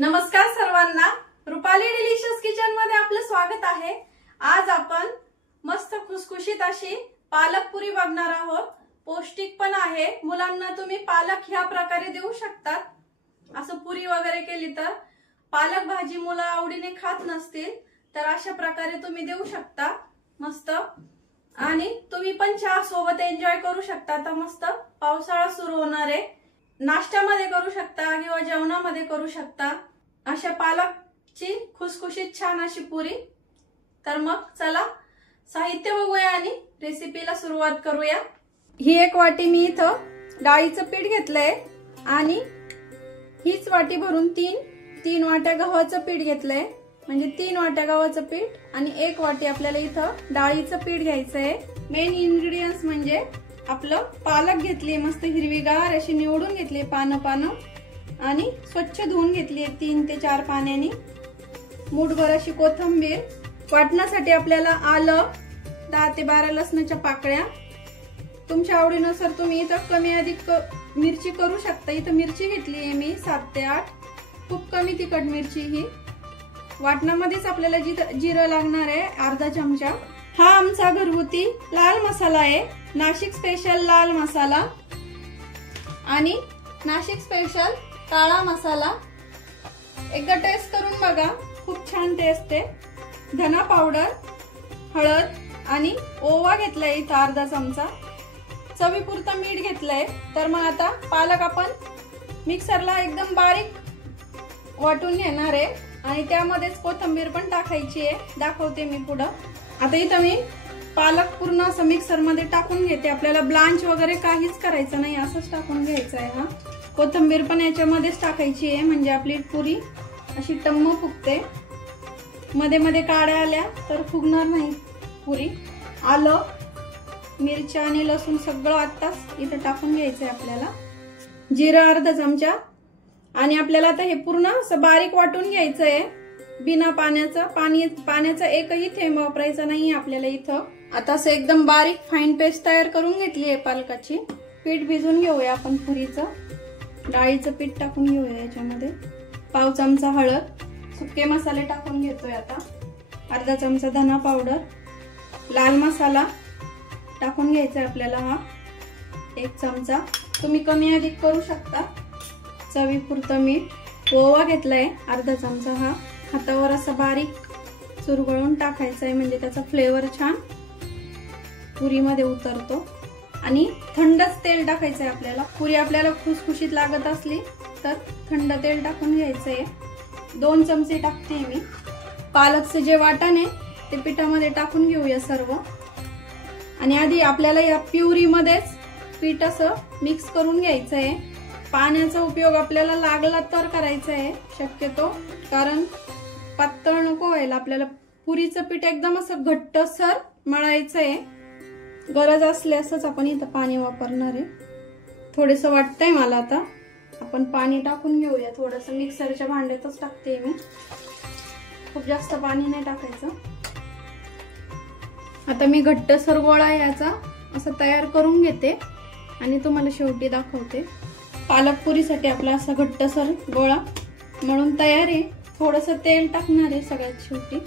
नमस्कार सर्वांना, Rupali delicious kitchen मध्ये आपलं स्वागत आहे। आज आपण मस्त खुसखुशीत अशी पालक पुरी बघणार आहोत। पौष्टिक पण आहे, मुलांना तुम्ही पालक ह्या प्रकारे देऊ शकतात। असं पुरी वगैरे केली तर पालक भाजी मुलं आवडीने खात नसतील तर अशा प्रकारे तुम्ही देऊ शकता मस्त। आणि तुम्ही पण चहा सोबत एन्जॉय करू शकता। आता मस्त पावसाळा सुरू होणार आहे, नाश्त्यामध्ये करू शकता किंवा जेवणामध्ये करू शकता अशा पालकची खुसखुशीत छान अशी पुरी। तर मग चला साहित्य बघूया आणि रेसिपीला सुरुवात करूया। ही एक वाटी मी इथं डाळीचं पीठ घेतलंय आणि हीच वाटी भरून तीन वाट्या गव्हाचं पीठ घेतलंय, म्हणजे 3 वाट्या गव्हाचं पीठ आणि 1 वाटी आपल्याला इथं डाळीचं पीठ घ्यायचंय। मेन इन्ग्रेडियंट्स म्हणजे आपलं पालक घेतली, मस्त हिरवीगार अशी निवडून घेतली पानं आणि स्वच्छ धुवून घेतली 3 ते 4 पाण्याने। मूठभर अशी कोथिंबीर, वाटण्यासाठी आपल्याला आलं 10 ते 12 लसणाच्या पाकळ्या। तुमच्या आवडीनुसार तुम्ही इथं कमी अधिक मिरची करू शकता। इथं मिरची घेतली आहे मी 7 ते 8, खूप कमी तिखट मिरची ही। वाटणामध्येच आपल्याला जिरं लागणार आहे अर्धा चमचा। हा आमचा घरगुती लाल मसाला आहे, नाशिक स्पेशल लाल मसाला आणि नाशिक स्पेशल काळा मसाला। एकदा टेस्ट करून बघा, खूप छान टेस्ट आहे। धना पावडर, हळद आणि ओवा घेतलाय इथं अर्धा चमचा, चवीपुरता मीठ घेतलंय। तर मग आता पालक आपण मिक्सरला एकदम बारीक वाटून घेणार आहे आणि त्यामध्येच कोथिंबीर पण टाकायची आहे, दाखवते मी पुढं। आता इथं मी पालक पूर्ण असं मिक्सर मध्ये टाकून घेते। आपल्याला ब्लांच वगैरे काहीच करायचं नाही, असंच टाकून घ्यायचं आहे। हा कोथिंबीर पण याच्यामध्येच टाकायची आहे, म्हणजे आपली पुरी अशी टम्म फुगते। मध्ये मध्ये काड्या आल्या तर फुगणार नाही पुरी। आलं, मिरच्या आणि लसूण सगळं आत्ताच इथं टाकून घ्यायचंय आपल्याला। जिरं अर्धा चमचा आणि आपल्याला आता हे पूर्ण असं बारीक वाटून घ्यायचंय बिना पाण्याचं। पाण्याचा एकही थेंब वापरायचा नाही आपल्याला इथं। आता असं एकदम बारीक फाईन पेस्ट तयार करून घेतली आहे पालकाची। पीठ भिजून घेऊया आपण पुरीचं। डाळीचं पीठ टाकून घेऊया याच्यामध्ये, पाव चमचा हळद, सुके मसाले टाकून घेतोय आता, अर्धा चमचा धना पावडर, लाल मसाला टाकून घ्यायचा आपल्याला हा 1 चमचा, तुम्ही कमी अधिक करू शकता। चवीपुरतं मीठ, ओवा घेतलाय अर्धा चमचा, हा हातावर असा बारीक चुरगळून टाकायचा आहे, म्हणजे त्याचा फ्लेवर छान पुरीमध्ये उतरतो। आणि थंडच तेल टाकायचंय आपल्याला। पुरी आपल्याला खुसखुशीत लागत असली तर थंड तेल टाकून घ्यायचंय। 2 चमचे टाकते मी। पालकचे जे वाटण आहे ते पिठामध्ये टाकून घेऊया सर्व। आणि आधी आपल्याला या प्युरीमध्येच पीठ असं मिक्स करून घ्यायचंय। पाण्याचा उपयोग आपल्याला लागला तर करायचा आहे शक्यतो, कारण पातळ नको व्हायला। आपल्याला पुरीचं पीठ एकदम असं घट्टसर मळायचंय। गरज असल्यासच आपण इथं पाणी वापरणार आहे। थोडेस वाटतंय मला, आता आपण पाणी टाकून घेऊया थोडंसं। मिक्सरच्या भांड्यातच टाकते मी, खूप जास्त पाणी नाही टाकायचं। आता मी घट्टसर गोळा याचा असं तयार करून घेते आणि तुम्हाला शेवटी दाखवते। पालक पुरीसाठी आपला असा घट्टसर गोळा मळून तयार आहे। थोडंसं तेल टाकणार आहे सगळ्यात शेवटी,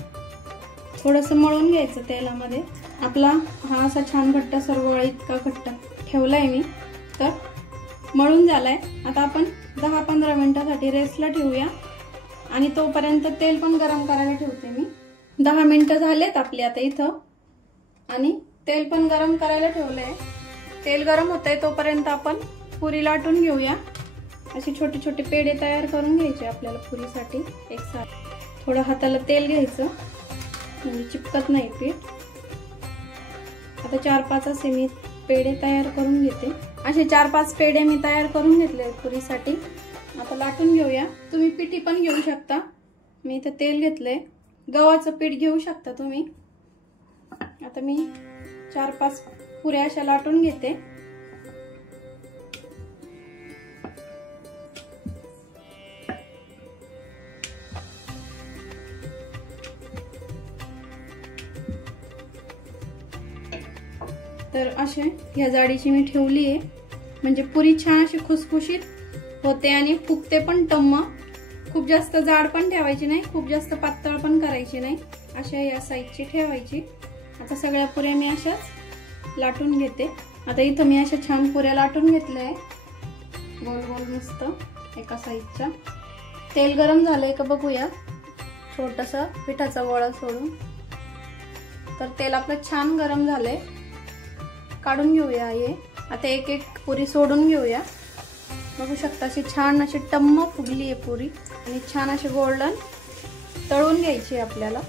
थोडंसं मळून घ्यायचं तेलामध्ये। आपला हा असा छान घट्टसर गोळा इतका घट्ट ठेवलाय मी, तर मळून झालाय। आता आपण 10-15 मिनिटांसाठी रेस्टला ठेवूया आणि तोपर्यंत तेल पण गरम करायला ठेवते मी। 10 मिनिटं झालेत आपले आता इथं आणि तेल पण गरम करायला ठेवलंय। तेल गरम होतंय तोपर्यंत आपण पुरी लाटून घेऊया। असे छोटे छोटे पेढे तयार करून घ्यायचे आपल्याला पुरीसाठी एकसाथ। थोडं हाताला तेल घ्यायचं म्हणजे चिपकत नाही पीठ। आता 4-5 असे मी पेढे तयार करून घेते। असे 4-5 पेढे मी तयार करून घेतले पुरीसाठी। आता लाटून घेऊया। तुम्ही पिठी पण घेऊ शकता, मी इथं तेल घेतलंय। गव्हाचं पीठ घेऊ शकता तुम्ही। आता मी 4-5 पुऱ्या अशा लाटून घेते। तर असे ह्या जाडीची मी ठेवली आहे, म्हणजे पुरी छान अशी खुसखुशीत होते आणि फुगते पण टम्म। खूप खूप जास्त जाड पण ठेवायची नाही, खूप जास्त पातळ पण करायची नाही, अशा या साईजची ठेवायची। आता सगळ्या पुऱ्या मी अशाच लाटून घेते। आता इथं मी अशा छान पुऱ्या लाटून घेतल्या आहे, गोल गोल मस्त एका साईजच्या। तेल गरम झालंय का बघूया, छोटासा पिठाचा गोळा सोडून। तर तेल आपलं छान गरम झालंय, काढून घेऊया हे। आता एक एक पुरी सोडून घेऊया। बघू शकता अशी छान अशी टम्म फुगली आहे पुरी आणि छान अशी गोल्डन तळून घ्यायची आपल्याला।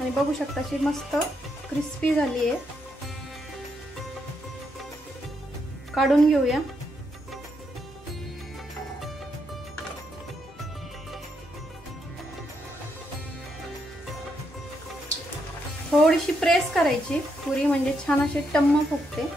आणि बघू शकता अशी मस्त क्रिस्पी झाली आहे, काढून घेऊया। थोडीशी प्रेस करायची पुरी, म्हणजे छान अशी टम्म फुगते।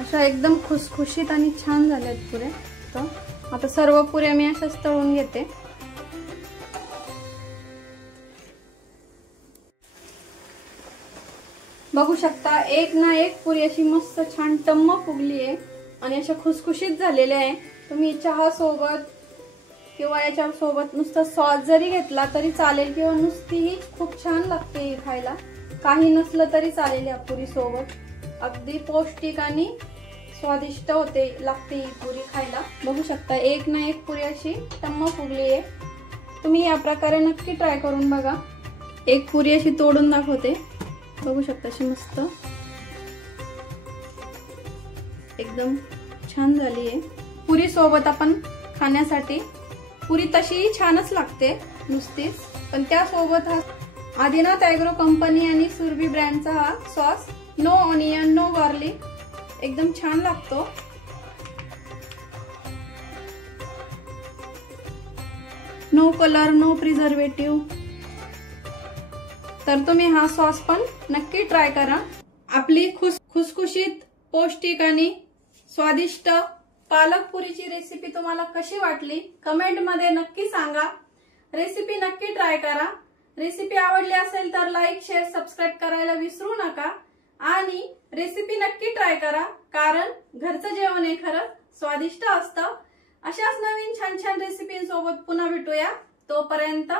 अशा एकदम खुसखुशीत आणि छान झाल्यात पुऱ्या। तर आता सर्व पुऱ्या मी अशाच तळून घेते। बघू शकता एक ना एक पुरी अशी मस्त छान टम्म फुगली आहे आणि अशा खुसखुशीत झालेल्या आहे। तुम्ही चहा सोबत किंवा याच्या सोबत नुसतं सॉस जरी घेतला तरी चालेल, किंवा नुसतीही खूप छान लागते खायला, काही नसलं तरी चालेल या पुरी सोबत। अगदी पौष्टिक आणि स्वादिष्ट लागते ही पुरी खायला। बघू शकता एक ना एक पुरी अशी टम्म फुगली आहे। तुम्ही या प्रकारे नक्की ट्राय करून बघा। एक पुरी अशी तोडून दाखवते, बघू शकता अशी मस्त एकदम छान झाली आहे। पुरी सोबत आपण खाण्यासाठी, पुरी तशी छानच लागते नुसतीच, पण त्यासोबत हा आदिनाथ ॲग्रो कंपनी आणि सुरभी ब्रँडचा हा sauce, no onion no garlic, एकदम छान लागतो। No colour no preservative. तर तुम्ही हा सॉस पण नक्की ट्राय करा। आपली खुसखुशीत पौष्टिक आणि स्वादिष्ट पालक पुरीची रेसिपी तुम्हाला कशी वाटली कमेंट मध्ये नक्की सांगा। रेसिपी नक्की ट्राय करा। रेसिपी आवडली असेल तर लाईक शेअर सबस्क्राईब करायला विसरू नका आणि रेसिपी नक्की ट्राय करा, कारण घरचं जेवण हे खरंच स्वादिष्ट असतं। अशाच नवीन छान छान रेसिपींसोबत पुन्हा भेटूया, तोपर्यंत